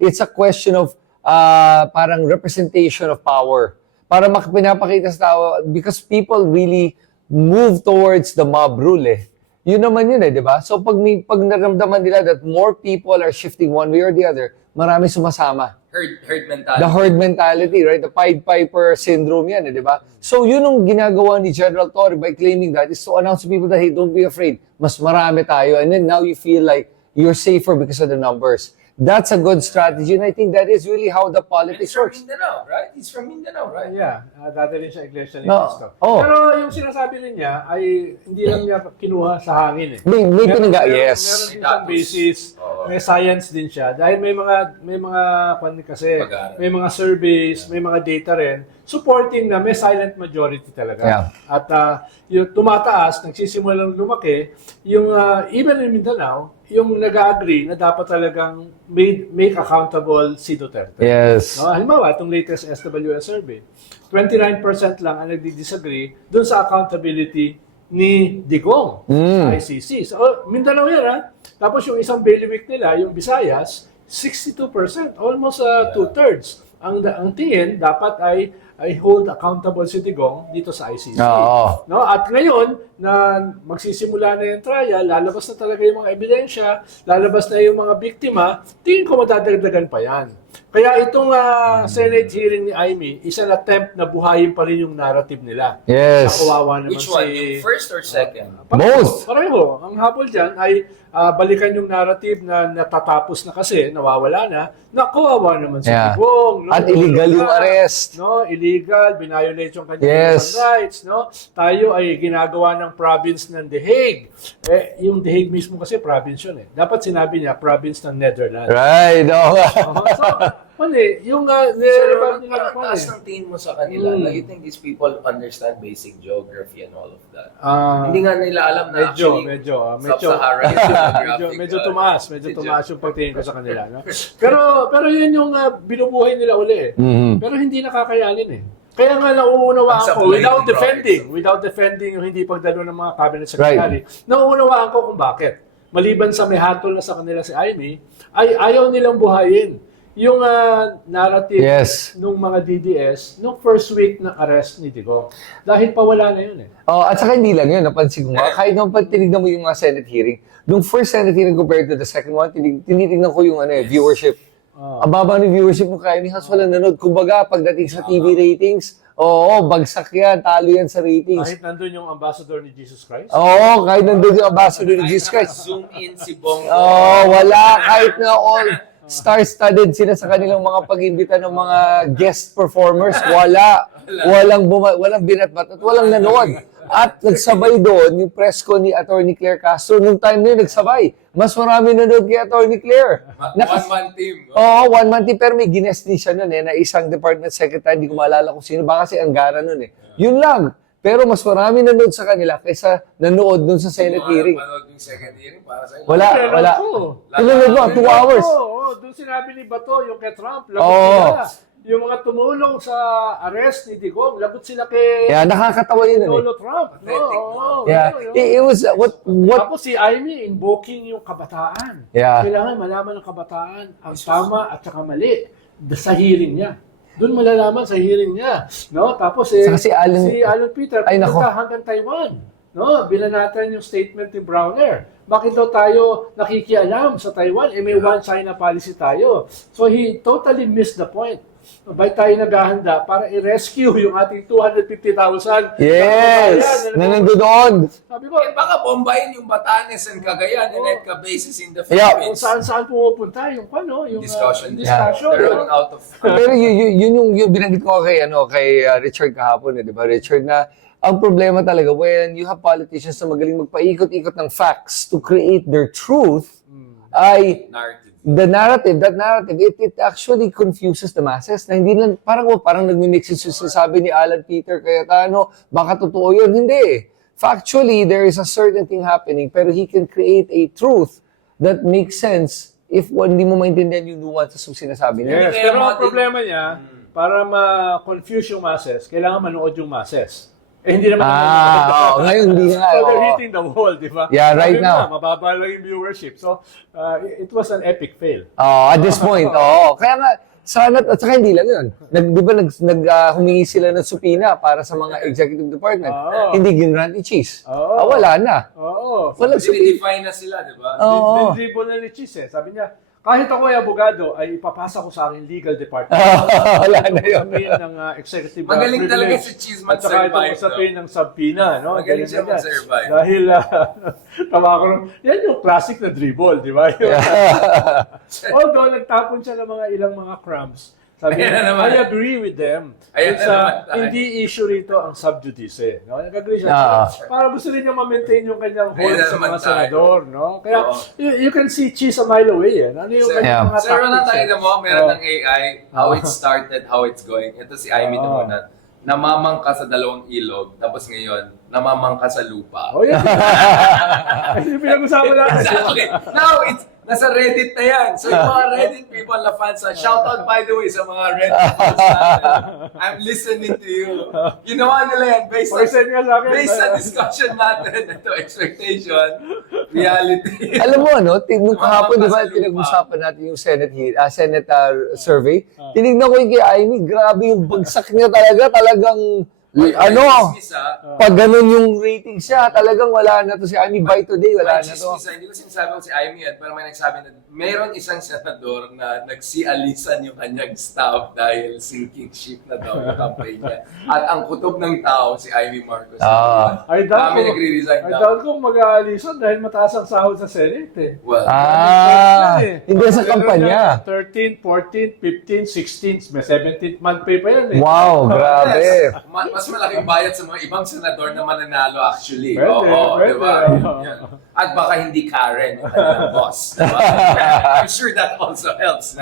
It's a question of parang representation of power. Para pinapakita sa tao, because people really move towards the mob rule eh. Yun naman yun eh, di ba? So pag naramdaman nila that more people are shifting one way or the other, marami sumasama. Herd mentality. The herd mentality, right? The Pied Piper syndrome yan, eh, di ba? So yun ang ginagawa ni General Torre by claiming that is to announce to people that, hey, don't be afraid. Mas marami tayo. And then now you feel like you're safer because of the numbers. That's a good strategy, and I think that is really how the politics works. Mindanao, right? He's from Mindanao, right? Yeah, dati rin siya Iglesia ni No. Cristo. Oh. Pero yung sinasabi rin niya ay hindi lang niya kinuha sa hangin eh. May pinangga, Meron yes. din siyang Status. basis, Oo. may science din siya. Dahil may mga kasi, Pag-aaral. may mga surveys, may mga data rin, supporting na may silent majority talaga. Yeah. At yung tumataas, nagsisimulang lumaki, yung even in Mindanao, yung nag-agree na dapat talagang make accountable si Duterte. Yes. No, halimbawa, itong latest SWS survey, 29% lang ang nagdi-disagree dun sa accountability ni Digong sa ICC. So, Mindanao yan, ha? Tapos yung isang bailiwick nila, yung Visayas, 62%, almost two-thirds. Ang tingin, dapat ay hold accountable si Digong dito sa ICC. Oo. No? At ngayon, na magsisimula na yung trial, lalabas na talaga yung mga ebidensya, lalabas na yung mga biktima, tingin ko madadagdagan pa yan. Kaya itong Senate hearing ni Amy, isang attempt na buhayin pa rin yung narrative nila. Yes. Kawawa naman Which one? Yung first or second? Both. Pareho. Ang habol dyan ay balikan yung narrative na natatapos na kasi, nawawala na kawawa naman si Yeah. Digong. No? At illegal yung arrest. No, illegal, biniolate yung kanyang Yes. human rights, no? Tayo ay ginagawa ng province ng The Hague. Yung The Hague mismo kasi province yun eh. Dapat sinabi niya province ng Netherlands. Right. Oo nga. So, mali, yung Sir, eh. taas ng tingin mo sa kanila. Like, you think these people understand basic geography and all of that? Hindi nga nila alam na sub-Saharan medyo tumaas yung pagtingin ko sa kanila, no? Pero yun yung binubuhay nila uli eh. Pero hindi nakakayanin eh. Kaya nga nauunawaan Ang ko, sablay ng without defending yung hindi pagdalo ng mga cabinet secretary, nauunawaan ko kung bakit. Maliban sa may hatol na sa kanila si Amy, ay ayaw nilang buhayin yung narrative nung mga DDS nung first week ng arrest ni Digong. Dahil pawala na yun eh. Oh, at saka hindi lang yun, napansin ko nga, kahit naman pag tinignan mo yung mga Senate hearing, nung first Senate hearing compared to the second one, tinitignan ko yung viewership. Ang baba ng viewership mo kaya ni Hans walang nanood. Kumbaga, pagdating sa TV ratings, bagsak yan, talo yan sa ratings. Kahit nandun yung ambassador ni Jesus Christ? Oo, kahit nandun yung ambassador ni Jesus Christ. Zoom in si Bongo. Wala, kahit na all star-studded sila sa kanilang mga pag-imbita ng mga guest performers, walang binatbat at walang nanood. At nagsabay doon yung press ko ni Attorney Claire Castro. Nung time na yun, nagsabay. Mas marami nanood kay Attorney Claire. One-man team. Oo, one-man team. Pero may ginest din siya nun na isang department secretary. Hindi ko maalala kung sino. Baka si Angara nun eh. Yun lang. Pero mas marami nanood sa kanila kaysa nanood dun sa Senate hearing. Panood yung second hearing para sa Wala. Tinunod mo, 2 hours. Doon sinabi ni Bato, yung kay Trump, Oo. sila. Yung mga tumulong sa arrest ni Digong, lagot sila kay Kaya nakakatawa yun. Donald Trump. It was, what? Tapos si Amy invoking yung kabataan. Yeah. Kailangan malaman ng kabataan ang tama at saka mali sa hearing niya. Doon malalaman sa hearing niya. No? Tapos Saka si Alan Peter, Ay, nako. pumunta hanggang Taiwan. No? Binanatan yung statement ni Browner. Bakit daw tayo nakikialam sa Taiwan? May one China policy tayo. So he totally missed the point. Sabay tayo naghahanda para i-rescue yung ating 250,000. Yes! Na nandoon. Sabi ko, baka bombayin yung Batanes and Cagayan and EDCA bases in the kung Philippines. saan-saan pumupunta yung yung Discussion. discussion. They're running out of... Pero yun yung binanggit ko kay Richard kahapon, di ba? Richard, na ang problema talaga when you have politicians na magaling magpaikot-ikot ng facts to create their truth, ay Narrative. that narrative, it actually confuses the masses. Na hindi lang, parang nagmimix yung sinasabi ni Alan Peter Cayetano, baka totoo yun. Hindi. Factually, there is a certain thing happening, pero he can create a truth that makes sense if hindi mo maintindihan yung nuances ng sinasabi niya. Yes, pero ang problema niya, para ma-confuse yung masses, kailangan manood yung masses. Hindi naman ngayon hindi nga. So they're Oo. hitting the wall, di ba? Yeah, right Sabi now. nga, mababa lang yung viewership. So, it was an epic fail. At this point, kaya nga, sana, at saka hindi lang yun. Di ba humingi sila ng supina para sa mga executive department? Oo. Hindi ginrant ni Cheese. Oo. Wala na. Oo. Walang supina. Dinidefine na sila, di ba? Oo. Din-dribble na ni Cheese eh. Sabi niya, kahit ako ay abogado, ay ipapasa ko sa aking legal department. Wala na yun. Sabihin ng executive Magaling talaga privilege. si Cheese At saka mag-survive, itong usapin ng subpoena. No? Magaling siya Ganyan. mag-survive. Dahil, tawa ko rin, yan yung classic na dribble, di ba? Although, nagtapon siya ng mga ilang mga crumbs. Sabi Ayan na niya, naman. I agree with them. Ayan It's, na naman tayo. hindi issue rito ang sub judice. No? Nag-agree siya. Ah. Para gusto rin niya ma-maintain yung kanyang hold Ayan na sa naman mga tayo. senador. No? Kaya, Oo. you can see Cheese a mile away. Eh. Ano yung Sir, kanyang mga Sir, wala tactics, tayo eh. na mo, meron Oo. ng AI, how it started, how it's going. Ito si Amy na muna. Namamangka sa dalawang ilog, tapos ngayon, namamangka sa lupa. Oh, yan. Kasi pinag-usapan natin. Exactly. Now, nasa Reddit na yan. So yung mga Reddit people na fans, shout out by the way sa mga Reddit fans natin. I'm listening to you. Ginawa nila yan based on, Send nga sa akin. based on discussion natin. Ito, expectation, reality. Alam mo, nung kahapon, di ba, Lumampas sa lupa. pinag-usapan natin yung Senate survey. Tinignan ko yung kay Amy, grabe yung bagsak niya talagang, pag ganun yung rating siya, talagang wala na to si Amy by today, wala na to. Hindi ko sinasabi ko si Amy yan, pero may nagsabi na meron isang senador na nagsialisan yung kanyang staff dahil sinking ship na daw yung campaign niya. At ang kutob ng tao, si Amy Marcos. I doubt Kami nagre-resign I daw. doubt kung mag-aalisan dahil mataas ang sahod sa Senate eh. Well, Hindi sa kampanya. 13, 14, 15, 16, may 17th month pay pa yan eh. Wow, grabe. yes. Mas malaking bayad sa mga ibang senador na mananalo actually. Pwede, Oo, pwede. di ba? Yan. At baka hindi Karen yung kanyang boss. Diba? I'm sure that also helps.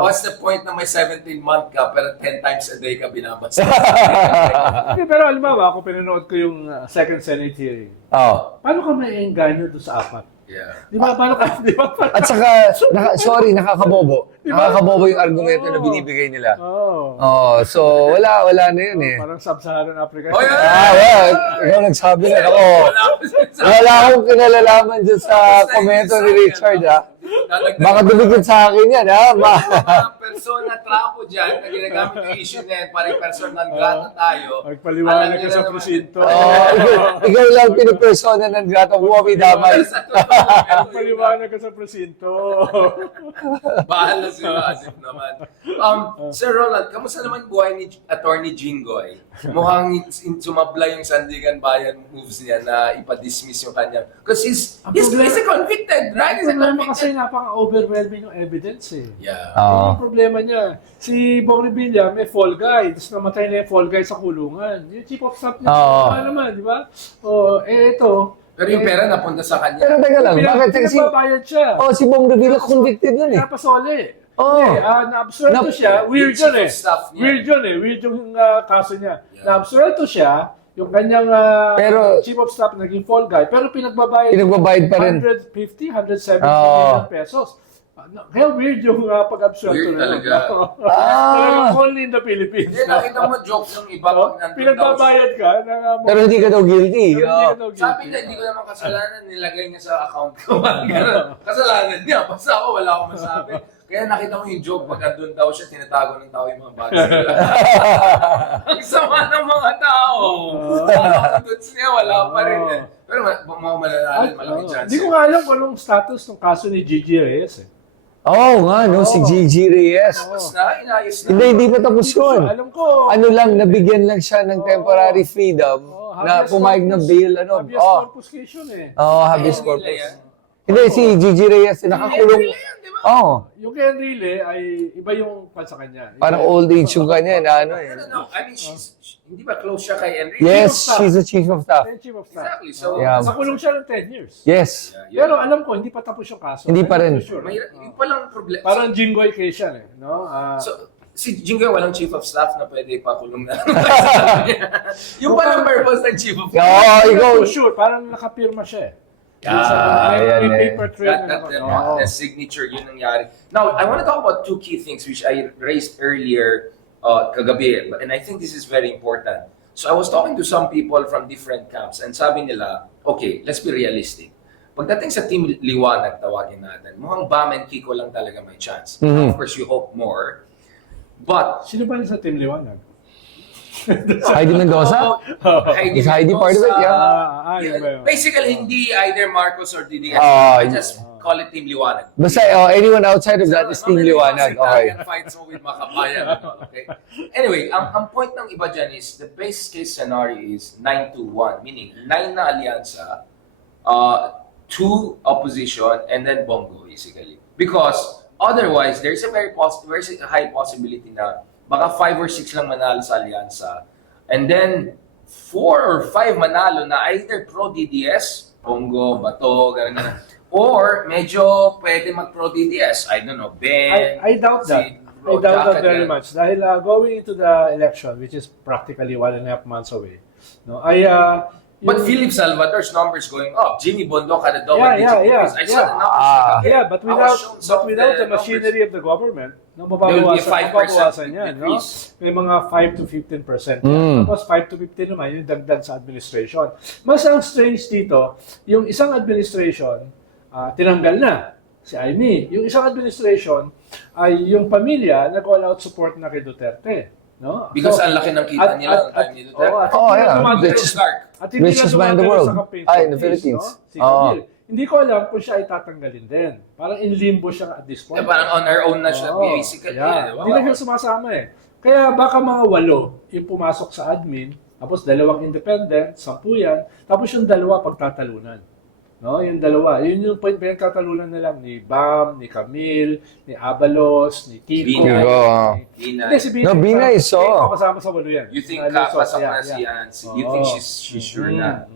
What's the point na may 17-month ka pero 10 times a day ka binabasa? Okay, pero halimbawa, ako pinanood ko yung second Senate hearing. Paano ka may-engganyo doon sa apat? Yeah. Di ba? Paano ka? Di ba? At saka, nakakabobo. Nakakabobo yung argumento na binibigay nila. So wala na yun eh. Parang sub-Saharan Africa. Oh, yeah. Well, ikaw nagsabi na ako. Wala akong kinalalaman dyan sa komento ni Richard, ha? Baka dumikit sa akin yan, ha? Mga persona trapo dyan na ginagamit yung issue na yan, parang persona non grata tayo. Magpaliwanag ka sa presinto. Ikaw lang pinipersona ng grata, huwag damay. Magpaliwanag ka sa presinto. Bahala sila, asip naman. Sir Ronald, kamusta naman buhay ni Attorney Jinggoy? Mukhang sumabla yung Sandigan Bayan moves niya na ipa-dismiss yung kanya. Because he's a convicted, right? He's a Problema kasi convicted. napaka-overwhelming yung evidence eh. Yeah. Yun yung problema niya. Si Bong Revilla, may fall guy. Tapos namatay na yung fall guy sa kulungan. Yung chief of staff niya, naman, di ba? Ito. Pero yung pera napunta sa kanya. Pero teka lang, bakit kasi... Pinagbabayad siya. si Bong Revilla convicted yun eh. Napasole. Oo. Na-absuelto siya. Weird Yung yun eh. chief of staff niya. Weird yun eh. Weird yung kaso niya. Na-absuelto siya. Yung kanyang Pero- chief of staff naging fall guy. Pero pinagbabayad Pa rin. 150, 170 million pesos. Kaya weird yung pag-absuelto Weird na yun. talaga. Talagang only in the Philippines. Hindi, nakita mo joke yung iba pag nandun daw. Pinagbabayad ka. Pero hindi ka daw guilty. Sabi niya, hindi ko naman kasalanan, nilagay niya sa account ko. Ganun. Kasalanan niya, basta ako, wala akong masabi. Kaya nakita mo yung joke, pag andun daw siya, tinatago ng tao yung mga bags nila. Ang sama ng mga tao. Ang goods niya, wala pa rin yan. Pero mga malalaman, malaking chance. Hindi ko nga alam kung anong status ng kaso ni Gigi Reyes eh. Oo nga, si Gigi Reyes. Tapos na, inayos na. Hindi pa tapos yun. Alam ko. Ano lang, nabigyan lang siya ng temporary freedom na habeas pumayag ng corpus. bail. Habeas corpus case yun eh. Habeas Ayun corpus. nila yan. Hindi, si Gigi Reyes, nakakulong. Yung kay Enrile ay iba yung pan sa kanya. Parang old age yung kanya, na ano eh. No, I mean, hindi ba close siya kay Enrique? Yes, she's the chief of staff. Yung chief of staff. Exactly. So, Yeah. Nakulong siya ng 10 years. Yes. Pero alam ko, hindi pa tapos yung kaso. Hindi pa rin. I'm not sure. Yung palang problema. Parang Jinggoy case yan eh. No? So, si Jinggoy walang chief of staff na pwede pakulong na. Yung palang purpose ng chief of staff. Oo, ikaw. For sure, parang nakapirma siya eh. yan May eh. paper trail na naman. The signature, yun nangyari. Now, I want to talk about two key things which I raised earlier kagabi, and I think this is very important. So I was talking to some people from different camps and sabi nila, okay, let's be realistic. Pagdating sa Team Liwanag, tawagin natin, mukhang Bam and Kiko lang talaga may chance. Of course, you hope more. But, Sino ba sa Team Liwanag? Heidi Mendoza? Is Heidi part of it? Yeah. Yun ba yun? Basically, hindi either Marcos or DDS. Ah, I just call it Team Liwanag. Basta anyone outside of that is Team Liwanag. Okay. Fights mo with Makabayan. Okay. Anyway, ang point ng iba dyan is the base case scenario is 9-1, meaning 9 na alyansa, 2 opposition, and then Bongo, basically. Because otherwise, there's a very high possibility na baka 5 or 6 lang manalo sa alyansa, and then 4 or 5 manalo na either pro-DDS, Bongo, Bato, ganun. Or medyo pwede mag-pro DDS. I don't know, Ben. I doubt that. I doubt that very much. Dahil going into the election, which is practically 1.5 months away, no, But Philip Salvador's numbers going up. Jimmy Bondoc had a double digit yeah, increase. I saw the numbers. yeah, but I was shown some of without the numbers. machinery of the government, no, There will be a 5% mababawasan yan, no? increase. May mga 5 to 15%. Tapos 5 to 15 naman yung dagdag sa administration. Mas ang strange dito, yung isang administration, tinanggal na si Amy. Yung isang administration ay yung pamilya nag-all out support na kay Duterte. No? Because ang laki ng kita nila ng time ni Duterte. At hindi Richest lang man in the dumadalo world. sa campaign In the office, Philippines. no? Si Camille. Hindi ko alam kung siya ay tatanggalin din. Parang in limbo siya at this point. Parang on her own na siya, basically. Yeah. Di ba? Hindi na siya sumasama eh. Kaya baka mga 8 yung pumasok sa admin, tapos 2 independent, 10 yan, tapos yung 2 pagtatalunan. No, yung 2. Yun yung pinagtatalunan na lang ni Bam, ni Camille, ni Abalos, ni Kiko. Binay. Binay. Hindi, si Binay. No, Binay, so. Binay, kasama sa 8 yan. You think Aluso, pasok yeah, na si yeah. Nancy? You think she's sure na?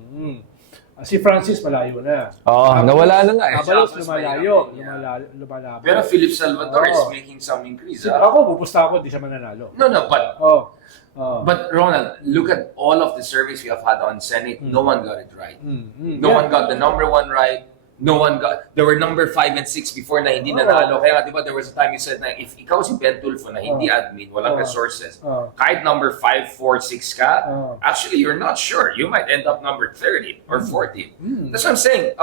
Si Francis malayo na. Nawala na nga eh. Abalos Tapos lumalayo. mahirap Lumalaban. Pero Philip Salvador is making some increase. Ako, pupusta ako, di siya mananalo. No, but Oh. but Ronald, look at all of the surveys we have had on Senate. No one got it right. No one got the number 1 right. No one got. There were number 5 and 6 before na hindi nanalo. Kaya di ba there was a time you said na if ikaw si Ben Tulfo na hindi admin, walang resources, kahit number 5, 4, 6 ka, actually you're not sure. You might end up number 30 or 40. That's what I'm saying.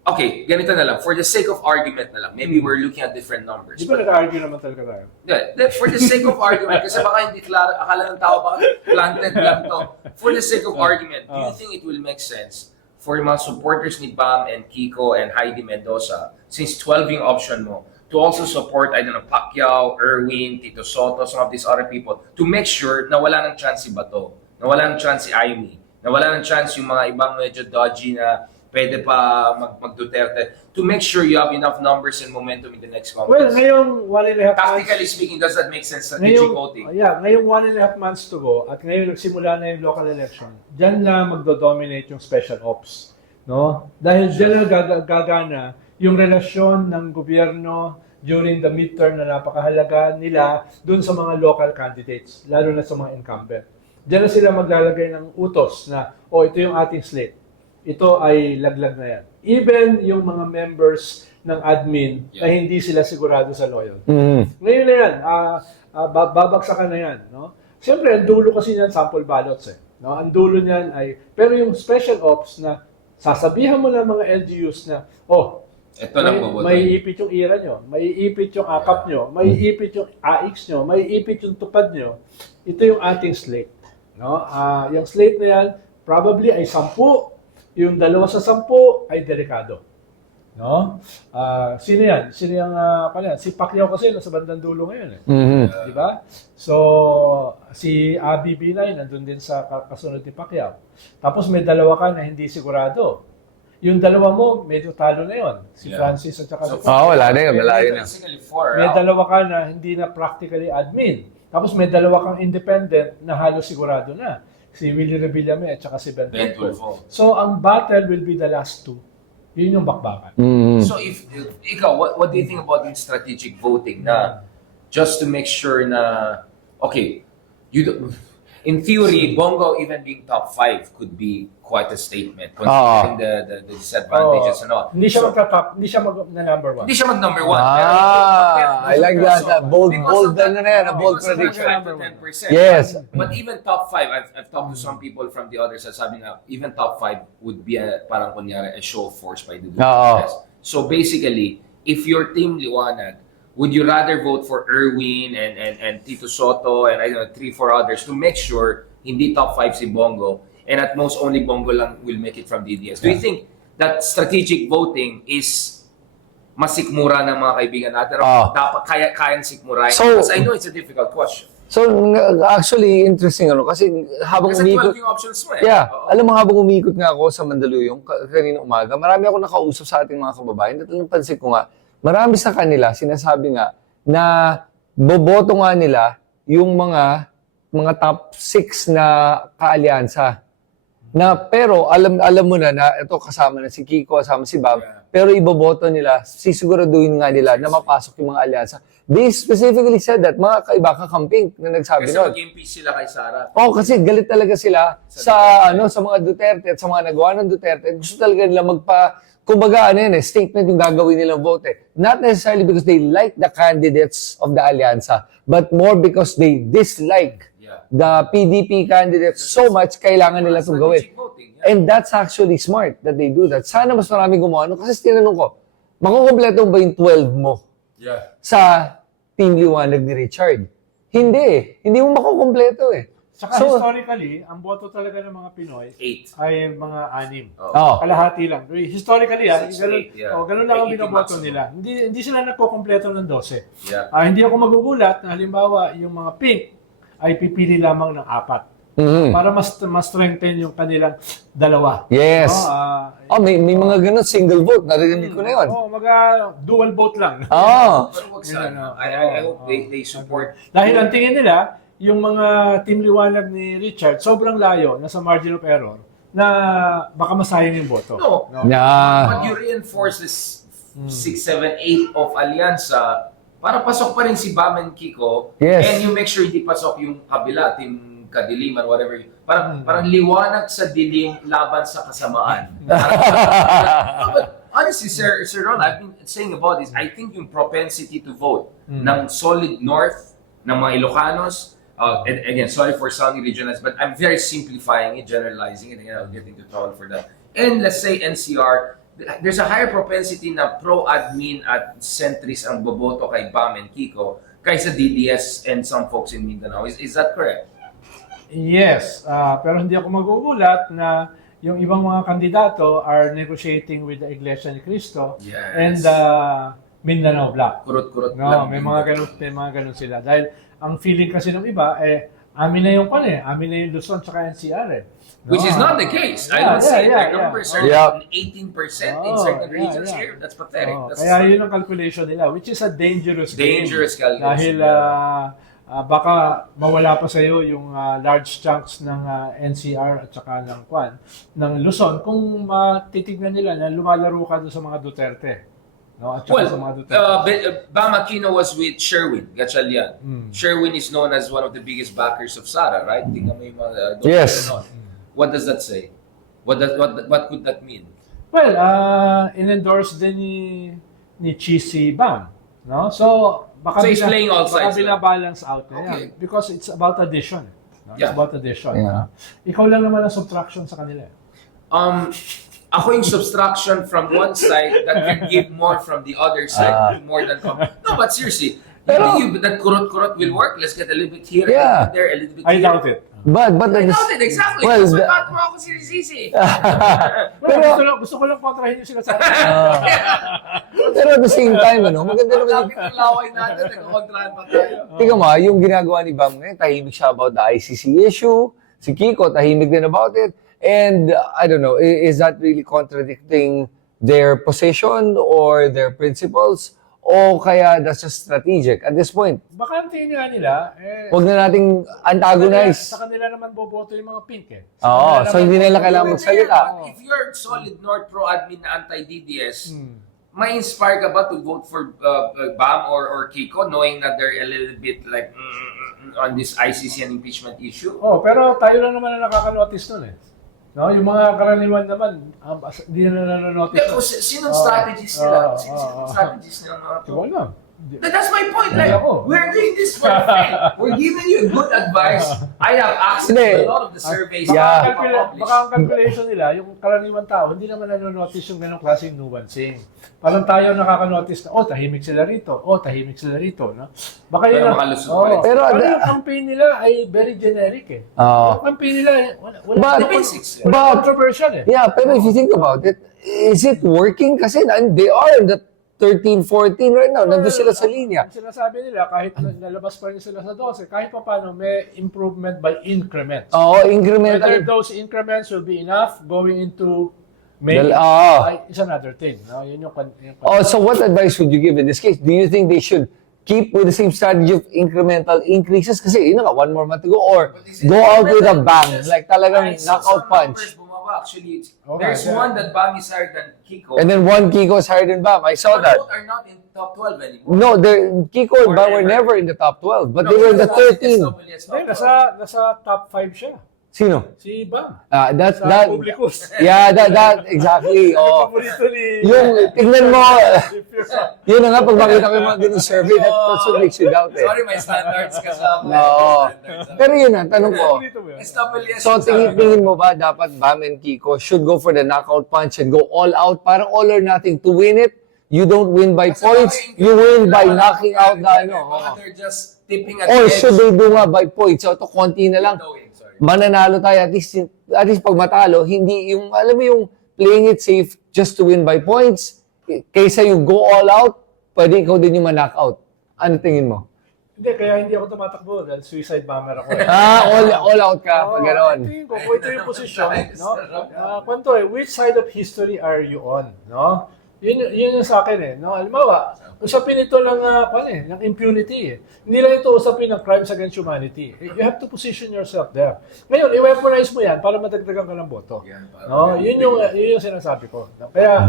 Okay, ganito na lang. For the sake of argument na lang, maybe we're looking at different numbers. Di ba nag-argue naman talaga tayo? Yeah, for the sake of argument, kasi baka hindi klaro, akala ng tao baka planted lang to. For the sake of argument, do you think it will make sense for yung mga supporters ni Bam and Kiko and Heidi Mendoza, since 12 yung option mo, to also support, I don't know, Pacquiao, Erwin, Tito Soto, some of these other people, to make sure na wala ng chance si Bato, na wala ng chance si Amy, na wala ng chance yung mga ibang medyo dodgy na pwede pa mag-Duterte, to make sure you have enough numbers and momentum in the next Well, contest. ngayong 1.5 months... Tactically speaking, does that make sense? Strategic voting? Ngayong 1.5 months to go, at ngayon nagsimula na yung local election, dyan na magdo-dominate yung special ops. No? Dahil dyan na gagana yung relasyon ng gobyerno during the midterm na napakahalaga nila dun sa mga local candidates, lalo na sa mga incumbent. Dyan na sila maglalagay ng utos na, ito yung ating slate. Ito ay laglag na yan. Even yung mga members ng admin na hindi sila sigurado sa loyalty. Ngayon na yan, babagsakan na yan. No? Siyempre, ang dulo kasi niyan, sample ballots. No? Ang dulo niyan ay, pero yung special ops na sasabihan mo ng mga LGUs na, ito lang bobotoy. may ipit yung ira nyo, may ipit yung akap nyo, may ipit yung AX nyo, may ipit yung tupad nyo. Ito yung ating slate. No? Yung slate na yan, probably ay 10. Yung 2 sa 10 ay delikado. No? Sino yan? Sino yung Si Pacquiao kasi nasa bandang dulo ngayon eh. Di ba? So, si Abby Binay nandun din sa kasunod ni Pacquiao. Tapos may 2 ka na hindi sigurado. Yung 2 mo, medyo talo na yon. Si Francis at saka si Pacquiao. Wala na yun. Malayo na. May 2 ka na hindi na practically admin. Tapos may 2 kang independent na halos sigurado na. Si Willie Revillame at saka si Ben Tulfo. So, ang battle will be the last 2. Yun yung bakbakan. So, if ikaw, what do you think about yung strategic voting na just to make sure na, okay, In theory, Bongo even being top 5 could be quite a statement considering the disadvantages and all. Hindi siya So, magka-top, hindi siya na number 1. hindi siya mag-number 1. I like that. Bold ano na yan, a bold prediction. 10%. Yes. But even top 5, I've talked to some people from the other side, sabi nga, even top 5 would be parang kunyari a show of force by the Dutertes. So basically, if your team Liwanag, would you rather vote for Erwin and Tito Soto and I don't know, 3-4 others to make sure hindi top 5 si Bongo and at most only Bongo lang will make it from DDS? Do you think that strategic voting is masikmura ng mga kaibigan natin? Or dapat kayang sikmurahin? So, Because I know it's a difficult question. So, actually, interesting kasi habang Kasi umikot... 12 yung options mo eh. Yeah. Oo. Alam mo, habang umikot nga ako sa Mandaluyong kanina umaga, marami ako nakausap sa ating mga kababayan. At pansin ko nga, marami sa kanila, sinasabi nga, na boboto nga nila yung mga top 6 na kaalyansa. Na, pero, alam mo na ito kasama na si Kiko, kasama si Bob, pero iboboto nila, sisiguraduhin nga nila na mapasok yung mga alyansa. They specifically said that, mga kaiba kakamping na nagsabi Kasi nun. mag-impeach sila kay Sara. Kasi galit talaga sila sa mga Duterte at sa mga nagawa ng Duterte. Gusto talaga nila kumbaga statement yung gagawin nilang vote. Not necessarily because they like the candidates of the alyansa, but more because they dislike the PDP candidates so much, kailangan nila itong gawin. And that's actually smart that they do that. Sana mas marami gumawa. Kasi tinanong ko, makukompleto ba yung 12 mo sa Team Liwanag ni Richard? Hindi. Hindi mo makukompleto eh. Saka historically, ang boto talaga ng mga Pinoy 8. ay mga 6. Oh. Kalahati lang. Historically, ganun lang ang 80 binoboto maximum. nila. Hindi sila nagkukompleto ng 12. Yeah. Hindi ako magugulat na halimbawa yung mga pink ay pipili lamang ng 4. Para mas strengthen yung kanilang dalawa. Yes. May mga ganun, single vote. Narinig ko na yun. Dual vote lang. Pero wag sana. I hope they support. Dahil ang tingin nila, yung mga Team Liwanag ni Richard, sobrang layo, nasa margin of error, na baka masayang yung boto. No. But you reinforce this 6, 7, 8 of Alyansa para pasok pa rin si Bam and Kiko. Yes. And you make sure hindi pasok yung kabila, Team Kadiliman, whatever. Parang liwanag sa dilim, laban sa kasamaan. But honestly, Sir Ron, I've been saying about this, I think yung propensity to vote ng solid North, ng mga Ilocanos, and again, sorry for sounding regionalized, but I'm very simplifying it, generalizing it, and I'll get into trouble for that. And let's say NCR, there's a higher propensity na pro-admin at centrist ang boboto kay Bam and Kiko kaysa DDS and some folks in Mindanao. Is that correct? Yes, pero hindi ako magugulat na yung ibang mga kandidato are negotiating with the Iglesia ni Cristo and the Mindanao Bloc. Kurot-kurot No, lang. may mga ganun sila. Dahil ang feeling kasi ng iba, amin na yung amin na yung Luzon tsaka NCR No? Which is not the case. I would say the numbers are 18% in certain regions here. That's pathetic. That's Kaya yun ang calculation nila, which is a dangerous calculation. Dahil baka mawala pa sa iyo yung large chunks ng NCR at saka ng Luzon kung titignan nila na lumalaro ka doon sa mga Duterte. No? At saka sa mga Duterte. Bam Aquino was with Sherwin Gatchalian. Sherwin is known as one of the biggest backers of Sara, right? Tingnan mo yung mga Yes. What does that say? What could that mean? Well, in-endorse din ni Cheesy Bam. No? So, baka So he's playing all sides, balance out na Okay. yan. Because it's about addition. No? It's Yeah. about addition. Yeah. Ikaw lang naman ang subtraction sa kanila. Ako yung subtraction from one side that can give more from the other side, more than No, but seriously, you think that kurot-kurot will work? Let's get a little bit here, a little bit there, a little bit I here. doubt it. But I doubt it, exactly. Well, That's why ba't mo ako sinisisi. Gusto ko lang kontrahin yung sinasabi. Pero at the same time, maganda naman Lapit ang laway natin, nagkakontrahan pa tayo. Tingnan mo, yung ginagawa ni Bam ngayon, tahimik siya about the ICC issue. Si Kiko, tahimik din about it. And I don't know, is that really contradicting their position or their principles? O kaya that's just strategic at this point? Baka ang tingin nga nila, Huwag na nating antagonize. sa kanila naman boboto yung mga pink Oo, so hindi nila kailangan magsalita. But if you're solid North pro-admin na anti-DDS, may inspire ka ba to vote for Bam or Kiko knowing that they're a little bit like on this ICC and impeachment issue? Oh, pero tayo lang naman ang nakaka-notice nun eh. No, yung mga karaniwan naman, hindi na nanonotice. Kung sinong strategies nila? Sinong strategies nila mga to? Wala. That's my point. Like, Ako. we're doing this for free. We're giving you good advice. I have access to a lot of the surveys. Yeah. Baka ang calculation nila, yung karaniwan tao, hindi naman nanonotice yung ganong klaseng nuancing. Parang tayo nakaka-notice na, tahimik sila rito. Tahimik sila rito. No? Baka yun Pero lang. makalusot pa rin. Pero, yung campaign nila ay very generic eh. Oo. Yung campaign nila, wala But- The basics. wala controversial eh. Yeah, pero if you think about it, is it working? Kasi they are in the 13, 14 right now. Nandun sila sa linya. Ang sinasabi nila, kahit nalabas pa rin sila sa 12, kahit pa paano, may improvement by increments. Oo, Whether incremental. those increments will be enough going into May, is another thing. No? Yun yung Oh, so what advice would you give in this case? Do you think they should keep with the same strategy of incremental increases? Kasi yun na nga, one more month to go. Or go out with a bang. Like talagang knockout punch. Actually, Okay, there's yeah. one that Bam is higher than Kiko. And then one Kiko is higher than Bam. I saw But that. both are not in top 12 anymore. No, Kiko and Bam were never in the top 12. But they were in the 13. Hindi, nasa top 5 siya. Sino? Si Bam. That, Sa that, Publicus. yeah, that, exactly. Oh. Paborito ni... Yung, tingnan mo, yun na nga, pag makita ko yung mga ganun survey, that's what makes you doubt it. Sorry, my standards kasama. No. Pero yun na, tanong ko. Paborito mo yun. SWS. So, tingin mo ba dapat Bam and Kiko should go for the knockout punch and go all out, parang all or nothing to win it? You don't win by points, you win by knocking out the ano. Baka they're just tipping at Or the edge. should they do nga by points? So, ito, konti na lang. Sorry. Mananalo tayo. At least pag matalo, hindi yung, alam mo yung playing it safe just to win by points. Kaysa you go all out, pwede ikaw din yung ma-knockout. Ano tingin mo? Hindi, kaya hindi ako tumatakbo dahil suicide bomber ako. All out ka, pag gano'n. Tingin ko, kung ito yung posisyon, no? Kwento which side of history are you on, no? Yun yung sa akin eh, no? Halimbawa, usapin ito ng impunity eh. Hindi lang ito usapin ng crimes against humanity. You have to position yourself there. Ngayon, i-weaponize mo yan para madagdagan ka ng boto. No? Yun yung sinasabi ko. Kaya,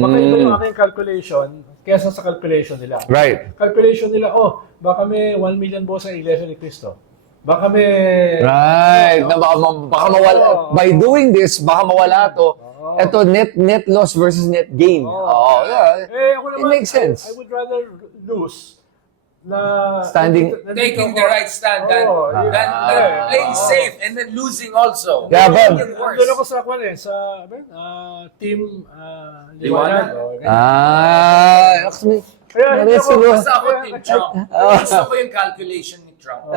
makaiba yung aking calculation kesa sa calculation nila. Right. Calculation nila, baka may 1 million boss ang Iglesia ni Cristo. Baka may... Right. Na baka mawala. By doing this, baka mawala to. Ito, net loss versus net gain. Yeah. Ako It naman, makes sense. I would rather lose na Standing- Taking the right stand than playing safe and then losing also. Yeah, but- Even worse. Doon ako sa team Liwanag? Actually, Kaya hindi ako, Basta ako Team Trump. Gusto ko yung calculation ni Trump.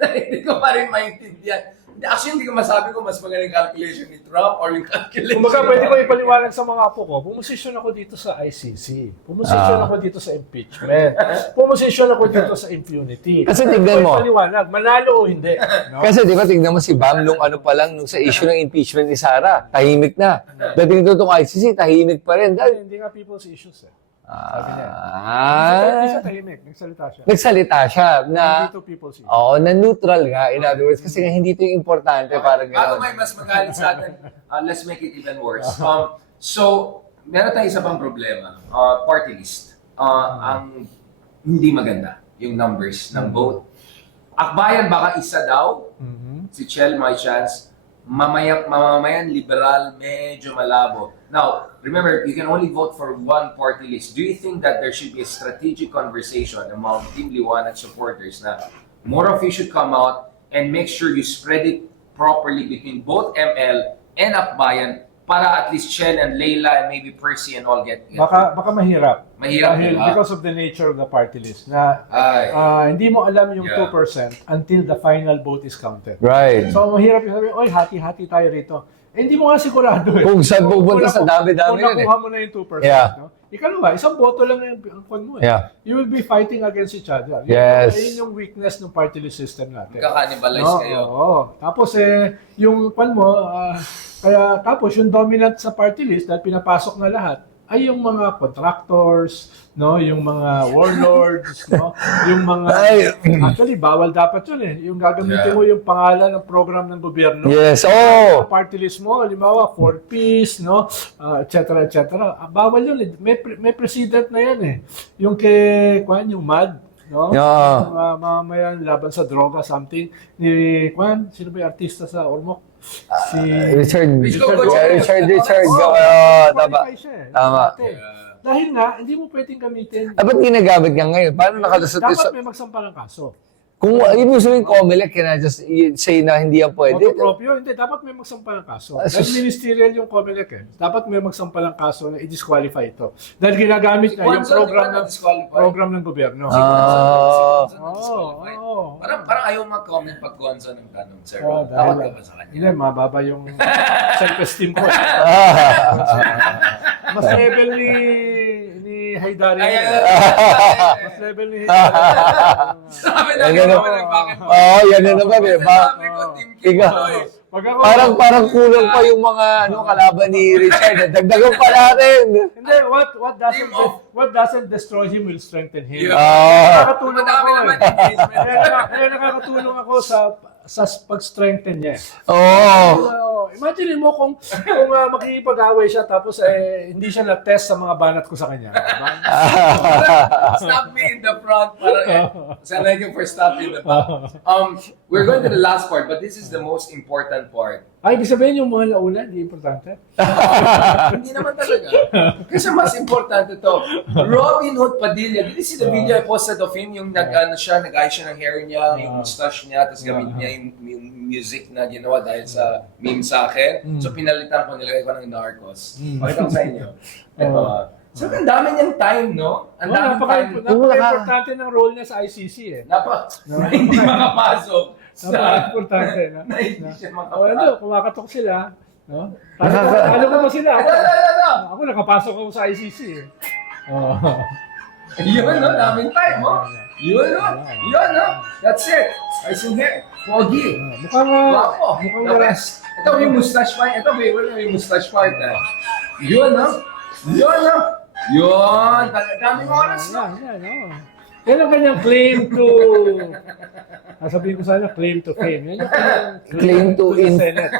Hindi ko pa rin maintindihan. Actually, hindi ko masabi kung mas magaling calculation ni Trump or yung calculation. Kumbaga, pwede ko ipaliwanag sa mga apo ko, pumusisyon ako dito sa ICC. Pumusisyon ako dito sa impeachment. Pumusisyon ako dito sa impunity. Kasi tignan mo. Pwede ko ipaliwanag, manalo o hindi. No? Kasi di ba, tignan mo si Bam nung ano pa lang, nung sa issue ng impeachment ni Sara, tahimik na. Dating ito itong ICC, tahimik pa rin. Hindi nga people's issues eh. Sabi niya. Hindi siya tahimik, nagsalita siya. Nagsalita siya na, Hindi to people's issues. na neutral nga, in other words, kasi nga hindi ito yung importante, parang Bago gano'n. may mas magalit sa atin, let's make it even worse. So, meron tayong isa pang problema. Party list. Ang hindi maganda, yung numbers ng vote. Akbayan baka isa daw, si Chel may chance, mamamayan liberal, medyo malabo. Now, remember, you can only vote for one party list. Do you think that there should be a strategic conversation among Team Liwanag supporters na more of you should come out and make sure you spread it properly between both ML and Akbayan para at least Chen and Leila and maybe Percy and all get Baka mahirap. Mahirap, Dahil diba? because of the nature of the party list na hindi mo alam yung Yeah. 2% until the final vote is counted. Right. So mahirap yung sabi, oy, hati-hati tayo rito. Hindi mo nga sigurado eh. Kung saan pupunta sa dami-dami Kung yun eh. nakuha mo na yung 2%. Yeah. No? Ikalawa, isang boto lang ang kon mo eh. Yeah. You will be fighting against each other. Yes. Yun yung weakness ng party list system natin. Magka-cannibalize kayo. Oo. Tapos yung kon mo, kaya tapos yung dominant sa party list dahil pinapasok na lahat ay yung mga contractors, no, yung mga warlords, no, yung mga actually bawal dapat 'yun eh. Yung gagamitin mo yung pangalan ng program ng gobyerno. Yes, Sa party list mo, halimbawa for peace, no, et cetera. Bawal 'yun. May president na 'yan eh. Yung yung MAD, No? Yeah. Mamaya laban sa droga, something. Ni Juan, sino ba yung artista sa Ormoc? Si Richard. Richard. Richard. Tama. qualify siya eh. Tama. Dati. Dahil nga, hindi mo pwedeng gamitin. Dapat ginagamit niya ngayon. Paano nakalusot Dapat sa... may magsampa ng kaso. Kung ibig sabihin Comelec, can I just say na hindi yan pwede? Autopropio, hindi. Dapat may magsampa ng kaso. Dahil ministerial yung COMELEC eh. Dapat may magsampa ng kaso na i-disqualify ito. Dahil ginagamit na yung program ng gobyerno. Parang ayaw mag-comment pag Gonzo ng tanong, sir. Oh, Dapat ka ba sa kanya? Hindi, mababa yung self-esteem ko. Mas level ni Haydari. Mas level ni Haydari. Sabi na Yan gano'n na- bakit mo? yan na naman eh. Sabi ko, Team Kim Ikaw. Boy. Pag ako, Parang kulang pa yung mga kalaban ni Richard. Dagdagan pa natin. hindi, Team off. what doesn't destroy him will strengthen him. Yeah. Nakakatulong Madami ako naman eh. engagement. Kaya nakakatulong ako sa pag-strengthen niya. Oo. Imagine mo kung makikipag-away siya tapos hindi siya na-test sa mga banat ko sa kanya. Diba? Stop me in the front. Thank you for stopping the back. We're going to the last part, but this is the most important part. Ay, ibig sabihin yung mga nauna, hindi importante. Hindi naman talaga. Kasi mas importante to. Robin Hood Padilla. Did you see the video I posted of him? Yung nag-ayos siya ng hair niya, yung mustache niya, tapos gamit niya yung music na ginawa dahil sa meme sa akin. So pinalitan ko, nilagay ko ng Narcos. Pakita ko sa inyo. Ito. So ang dami niyang time, no? Ang dami time. Napaka-importante ng role niya sa ICC eh. Hindi makapasok. Napaka-importante na. Na hindi siya Ano, makapasok. kumakatok sila. No? Talo ko ba sila? Ako nakapasok ako sa ICC eh. Yun, no? Daming time, oh. Yun, no? Yun, no? That's it. Ayos yung hair. Pogi. Mukhang Guwapo. mukhang The best. Ito may mustache part. Ito may mustache part. Yun, no? Yun, no? Yun. Daming oras, no? Yan ang kanyang claim to... Sabihin ko sana, claim to fame. Yan yung kanyang Claim to Senate.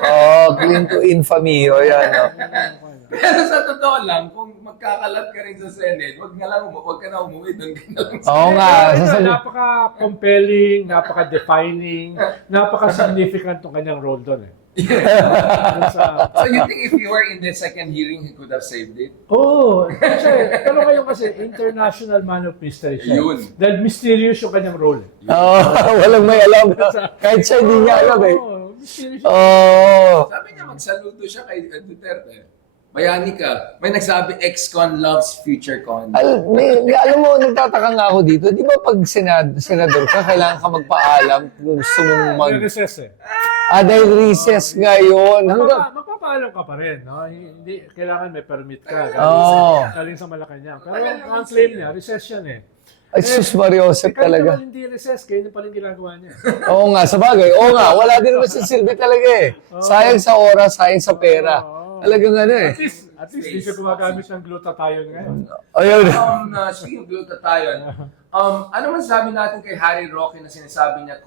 claim to infamy. O yan. Pero sa totoo lang, kung magkakalat ka rin sa Senate, wag ka na umuwi doon ka na lang sa Oo nga. Napaka-compelling, napaka-defining, napaka-significant ng kanyang role doon eh. So you think if you were in the second hearing, he could have saved it? Oo. Pero ngayon kasi, international man of mystery siya. Yun. Dahil mysterious yung kanyang role. Walang may alam. Kahit siya hindi niya alam eh. Oo, mysterious. Sabi niya, magsaludo siya kay Duterte. Bayani ka. May nagsabi, ex-con loves future-con. Alam mo, nagtataka nga ako dito. Di ba pag senador ka, kailangan ka magpaalam kung gusto mong Recess eh. dahil recess ngayon. Magpapaalam ka pa rin, no? Hindi, kailangan may permit ka. Galing sa Malacanang. Pero ang claim niya, recess yan eh. Ay, sus Mariosep Kahit talaga. naman hindi recess, kaya pa rin ginagawa niya. Oo nga, sa bagay. Oo nga, wala din naman si Silvi talaga eh. Sayang sa oras, sayang sa pera. Talagang ano eh. At least, hindi siya gumagamit ng glutathione ngayon. Ayun. Speaking of glutathione, ano man sabi natin kay Harry Roque na sinasabi niya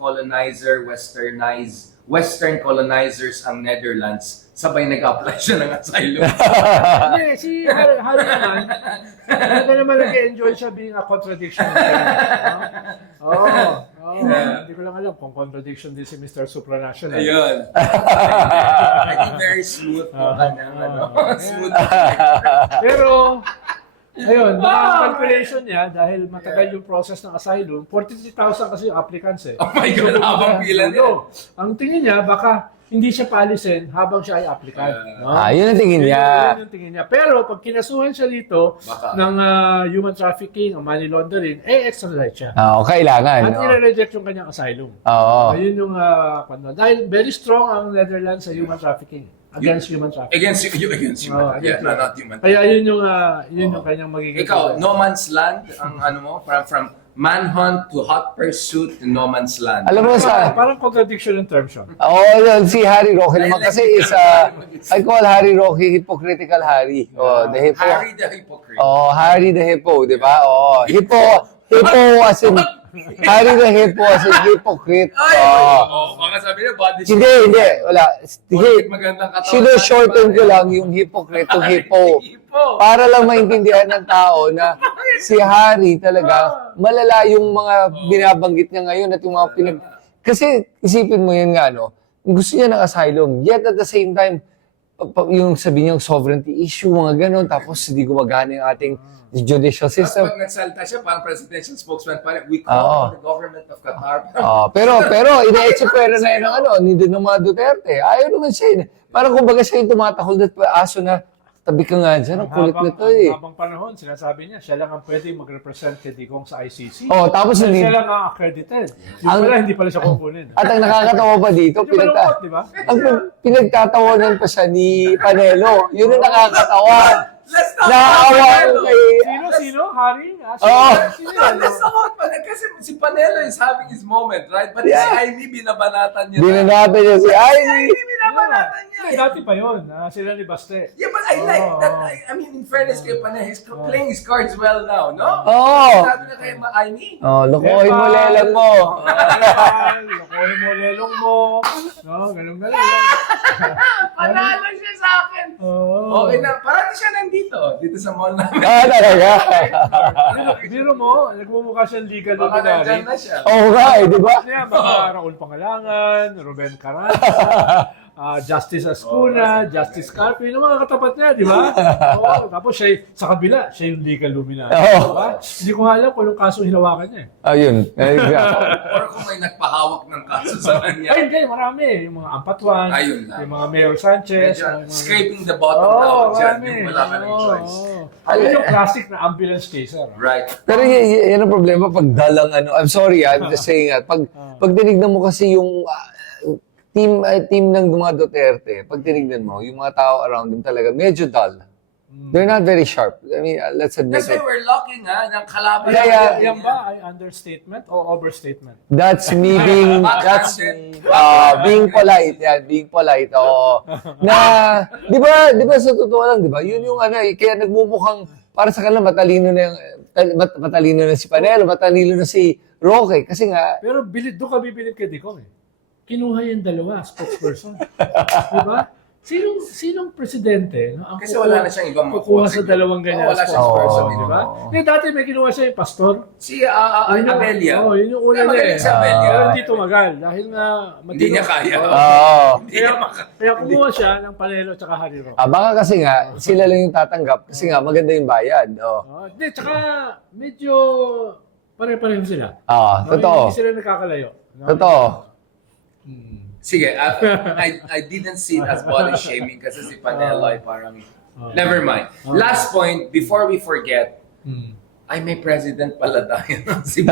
Western colonizers ang Netherlands, sabay nag-apply siya ng asylum. Hindi, si Harry naman, talaga naman nag-enjoy siya being a contradiction. Hindi ko lang alam kung contradiction din si Mr. Supranational. Ayun. I think very smooth po smooth. Pero, ayun, calculation niya, dahil matagal yung process ng asylum, 43,000 kasi yung applicants eh. Oh my God, habang pila niya. Ang tingin niya, baka hindi siya paalisin habang siya ay applicant. No? Yun ang tingin niya. Yun ang tingin niya. Pero pag kinasuhan siya dito Baka. ng human trafficking o money laundering, extradite siya. Kailangan. At nire-reject yung kanyang asylum. Oo. Ayun yung, dahil very strong ang Netherlands sa human trafficking. Against human trafficking. Against human. Yeah, not human. Kaya yun yung kanyang magiging... Ikaw, no man's land, ang ano mo, from manhunt to hot pursuit to no man's land. Alam mo Parang contradiction in terms yun. yun, si Harry Roque naman kasi is, I call Harry Roque hypocritical Harry. The hippo. Harry the hypocrite. Harry the hippo, di ba? Hippo as in, Harry the hippo as in hypocrite. Baka sabi niya, body Hindi, wala. Magandang katawan. Sino-shorten ko lang yung hypocrite to hippo. po. Para lang maintindihan ng tao na si Harry talaga, malala yung mga binabanggit niya ngayon at yung mga Kasi isipin mo yun nga, no? Gusto niya ng asylum. Yet at the same time, yung sabi niya, sovereignty issue, mga ganon. Tapos hindi gumagana yung ating judicial Tapos system. pag nagsalita siya, parang presidential spokesman pa rin, we call on the government of Qatar. Pero ina-exepera na yun ng ng mga Duterte. Ayaw naman siya. Parang kumbaga siya yung tumatahol at aso na, tabi ka nga dyan, ang kulit na to eh. Habang panahon, sinasabi niya, siya lang ang pwede mag-represent kay Digong sa ICC. Tapos hindi. Siya lang ang accredited. Hindi pala siya kukunin. At ang nakakatawa pa dito, Medyo malungkot, di ba? pinagtatawanan pa siya ni Panelo. Yun ang nakakatawa. Let's talk Naawa about ko kay... Sino? Harry? Oo. Sino yan? Let's talk about Panelo. Kasi si Panelo is having his moment, right? But Yeah. si Aimee, binabanatan niya. Binanatan niya si Ivy. Binabanatan niya. Dati pa yun. Sila ni Baste. Yeah, but I like that. I mean, in fairness kay Panelo, he's playing his cards well now, no? Oo. Sabi na kay Aimee. Lokohin mo lelang mo. Lokohin mo lelong mo. No, ganun. Panalo siya sa akin. Okay na. Parang siya nandito. Dito sa mall namin. Talaga. Biro mo, nagmumukha siyang legal Baka nandyan luminary. na siya. Oo nga di ba? Kaya mga Raul Pangalangan, Ruben Carranza, Justice Ascuna, Justice Carpio, yung mga katapat niya, di ba? Oo, tapos siya, sa kabila, siya yung legal luminary. Oo. Diba? Hindi ko nga alam kung anong kaso hinawakan niya. Ayun. Or kung may nagpahawak ng kaso sa kanya. Ay, hindi, marami. Yung mga Ampatuan, Ayun lang. yung mga Mayor Sanchez. Medyo yung mga- scraping the bottom Oo, down dyan. marami. Yung wala ka ng choice. Ayun yung classic na ambulance chaser. Right. Pero yan ang problema pag dalang I'm sorry, I'm just saying pag tinignan mo kasi yung team ng mga Duterte, pag tinignan mo, yung mga tao around them talaga, medyo dull. They're not very sharp. I mean, let's admit Kasi it. we're lucky nga ng kalaban. Kaya- Yan ba ay understatement o overstatement? That's me being, being polite. Yan, being polite. Oo. Na, di ba sa totoo lang, di ba? Yun yung kaya nagmumukhang, para sa kanila, matalino na matalino na si Panelo, matalino na si Roque. Kasi nga, Pero doon ka bibilib kay Dicom eh. Kinuha yung dalawa, spokesperson. Di ba? Sinong presidente? No, ang Kasi wala na siyang ibang kukuha sa dalawang ganyan. Wala siyang spokesperson. Oo. Di ba? Dati may kinuha siya yung pastor. Si Amelia. Yun yung una niya Magaling eh. si Amelia. Pero hindi tumagal. Dahil nga... Hindi niya kaya. oo. Kaya kumuha siya ng Panelo at Harry Roque. Baka kasi nga, sila lang yung tatanggap kasi nga maganda yung bayad. Hindi, tsaka medyo pare-pareho sila. Totoo. Hindi sila nakakalayo. No? Totoo. Sige, I didn't see it as body shaming kasi si Panelo ay parang... Never mind. Last point, before we forget, ay may president pala tayo. Si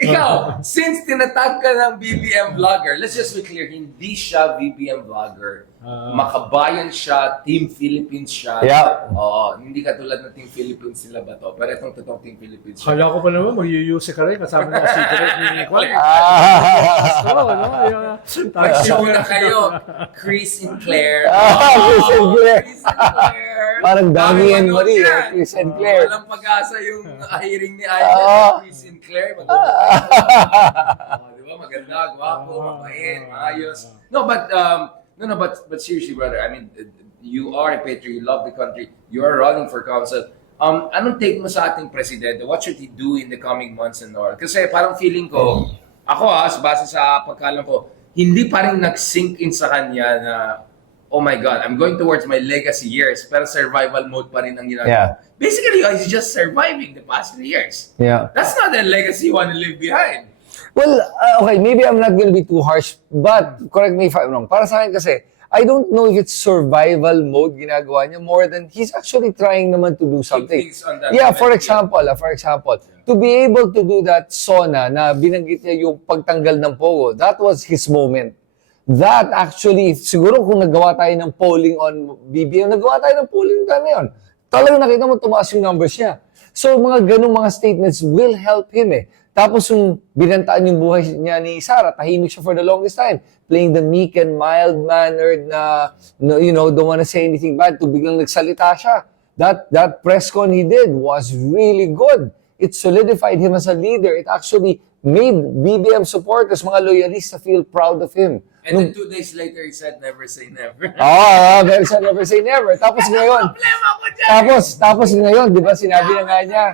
Ikaw, since tinatag ka ng BBM vlogger, let's just be clear, hindi siya BBM vlogger. Makabayan siya, Team Philippines siya. Yeah. Oo, hindi katulad ng Team Philippines sila ba to? Pero itong totoong Team Philippines siya. Kala ko pa naman, mag-use ka rin kasama ng secret ni Kwan. Oo, no? Mag-show na kayo, Chris and Claire. Chris and Claire. Chris and Claire. Parang Dami and manood Marie, yan. Chris and Claire. Walang pag-asa yung hearing ni Aida, Chris and Claire. Di ba? Maganda, gwapo, mabait, maayos. No, but seriously, brother, I mean, you are a patriot, you love the country, you are running for council. Anong take mo sa ating presidente? What should he do in the coming months and all? Kasi parang feeling ko, ako base sa pagkalam ko, hindi pa rin nag-sink in sa kanya na, oh my God, I'm going towards my legacy years, pero survival mode pa rin ang ginagawa. Yeah. Basically, he's just surviving the past 3 years. Yeah. That's not the legacy you want to leave behind. Well, okay, maybe I'm not gonna be too harsh, but correct me if I'm wrong. Para sa akin kasi, I don't know if it's survival mode ginagawa niya more than he's actually trying naman to do something. things on that Yeah, moment, for example, to be able to do that SONA na binanggit niya yung pagtanggal ng Pogo, that was his moment. That actually, siguro kung nagawa tayo ng polling on BBM, nagawa tayo ng polling na yun. Talagang nakita mo tumaas yung numbers niya. So mga ganung mga statements will help him eh. Tapos yung binantaan yung buhay niya ni Sara, tahimik siya for the longest time. Playing the meek and mild-mannered na, don't wanna say anything bad, to biglang nagsalita siya. That press con he did was really good. It solidified him as a leader. It actually made BBM supporters, mga loyalists, feel proud of him. And then 2 days later, he said, never say never. Never say never. Tapos ngayon, Problema ko dyan! tapos ngayon, di ba sinabi na nga niya,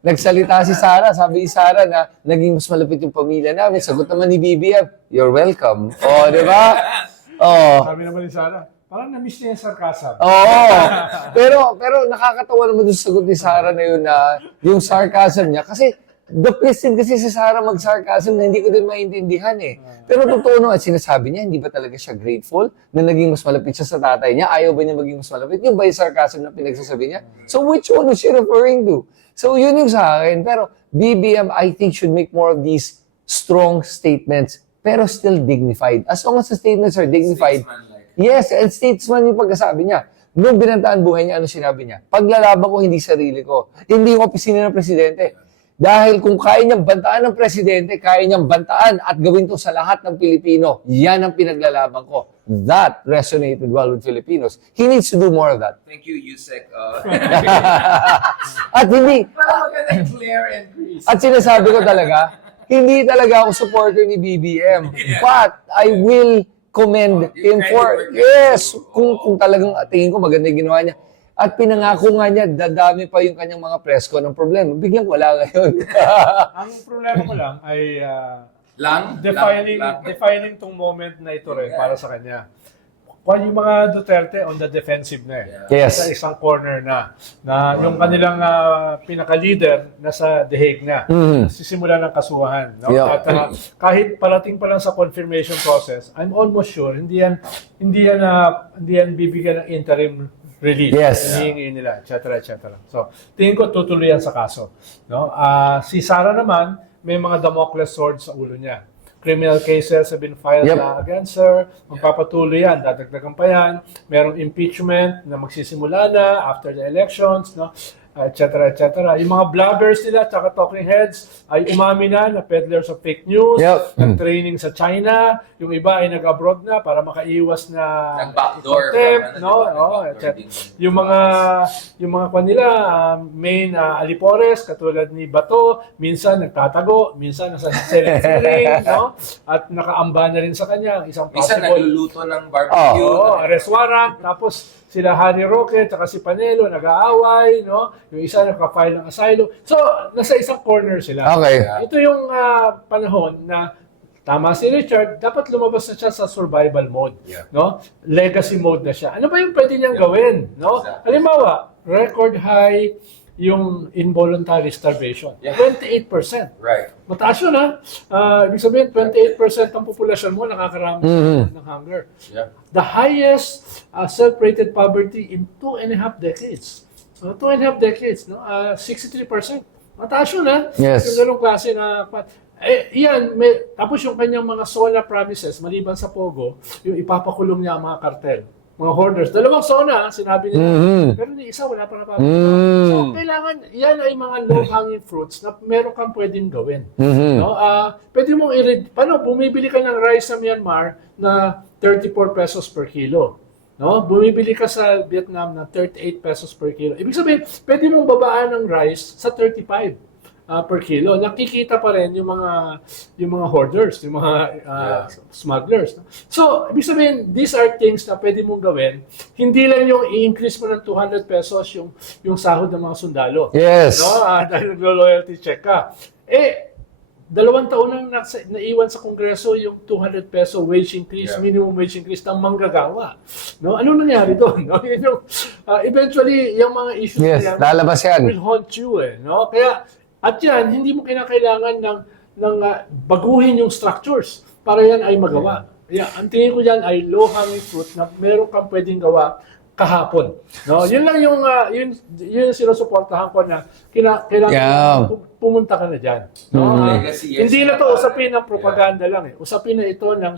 nagsalita si Sara, sabi ni Sara na naging mas malapit yung pamilya namin. Sagot naman ni BBM, you're welcome. Di ba? Sabi naman ni Sarah, parang na-miss niya yung sarcasm. Pero nakakatawa naman yung sagot ni Sara na yun na yung sarcasm niya. Kasi the place din kasi si Sara mag-sarcasm na hindi ko din maintindihan eh. Pero totoo naman, sinasabi niya, hindi ba talaga siya grateful na naging mas malapit siya sa tatay niya? Ayaw ba niya maging mas malapit? Yung ba yung sarcasm na pinagsasabi niya? So which one was she referring to? So yun yung sa akin. Pero BBM, I think, should make more of these strong statements, pero still dignified. As long as the statements are dignified, Statesman-like. yes, and statesman yung pagkasabi niya. Nung binantaan buhay niya, ano sinabi niya? Paglalaban ko, hindi sarili ko. Hindi yung opisina ng presidente. Dahil kung kaya niyang bantaan ng presidente, kaya niyang bantaan at gawin to sa lahat ng Pilipino. Yan ang pinaglalaban ko. That resonated well with Filipinos. He needs to do more of that. Thank you, Yusek. At hindi, Parang maganda yung Claire and Chris. at sinasabi ko talaga, hindi talaga ako supporter ni BBM. But I will commend him for, yes, kung talagang tingin ko maganda yung ginawa niya. At pinangako nga niya, dadami pa yung kanyang mga presko ng problema. Biglang wala ngayon. Ang problema ko lang ay Lang? defining tong moment na ito rin para sa kanya. Kung yung mga Duterte on the defensive na eh. Yes. Sa isang corner na yung kanilang pinaka-leader nasa The Hague na. Sisimula ng kasuhan. No? Yeah. At kahit parating pa lang sa confirmation process, I'm almost sure hindi yan bibigyan ng interim release. Yes. Hinihingi nila, etc. So, tingin ko tutuloy yan sa kaso. No? Si Sara naman, may mga Damocles sword sa ulo niya. Criminal cases have been filed na against her. Magpapatuloy yan. Dadagdagan pa yan. Merong impeachment na magsisimula na after the elections. No? Etc. Yung mga blabbers nila, tsaka talking heads, ay umami na peddlers of fake news, nag-training sa China, yung iba ay nag-abroad na para makaiwas na Nag-backdoor. contempt, etc. Yung mga kanila, main alipores, katulad ni Bato, minsan nagtatago, minsan nasa Senate hearing, no? At nakaamba na rin sa kanya, isang Minsan possible nagluluto ng barbecue. arrest warrant, tapos sila Harry Roque, tsaka si Panelo, nag-aaway, no? Yung isa nagka-file ng asylum. So, nasa isang corner sila. Okay. Ito yung panahon na tama si Richard, dapat lumabas na siya sa survival mode, no? Legacy mode na siya. Ano ba yung pwede niyang gawin, no? Exactly. Halimbawa, record high yung involuntary starvation. 28%. Right. Mataas yun, ha? Ibig sabihin, 28% ng populasyon mo nakakaramdam ng hunger. Yeah. The highest self-rated poverty in 2.5 decades. So, 2.5 decades, no? 63%. Mataas yun, ha? Yes. Yung ganong klase na... tapos yung kanyang mga SONA promises, maliban sa Pogo, yung ipapakulong niya ang mga kartel. Mga hoarders. 2 SONA, sinabi nila. Pero yung isa, wala pa napapagawa. So, kailangan, yan ay mga low-hanging fruits na meron kang pwedeng gawin. No? Pwede mong paano, bumibili ka ng rice sa Myanmar na 34 pesos per kilo. No? Bumibili ka sa Vietnam na 38 pesos per kilo. Ibig sabihin, pwede mong babaan ng rice sa 35 per kilo. Nakikita pa rin yung mga hoarders, yung mga smugglers. No? So, ibig sabihin, these are things na pwede mong gawin. Hindi lang yung i-increase mo ng 200 pesos yung sahod ng mga sundalo. Yes. No? Dahil naglo-loyalty check ka. 2 taon nang naiwan sa Kongreso yung 200 peso wage increase, minimum wage increase ng manggagawa. No? Ano nangyari doon? No? Eventually, yung mga issues na yan lalabas yan. will haunt you. No? Kaya, at yan, hindi mo kinakailangan ng baguhin yung structures para yan ay magawa. Yeah, ang tingin ko dyan ay low-hanging fruit na meron kang pwedeng gawa kahapon. No? Yun lang yun sinusuportahan ko na kailangan pumunta ka na dyan. No? Legacy, yes. Hindi na to usapin ng propaganda lang. Usapin na ito ng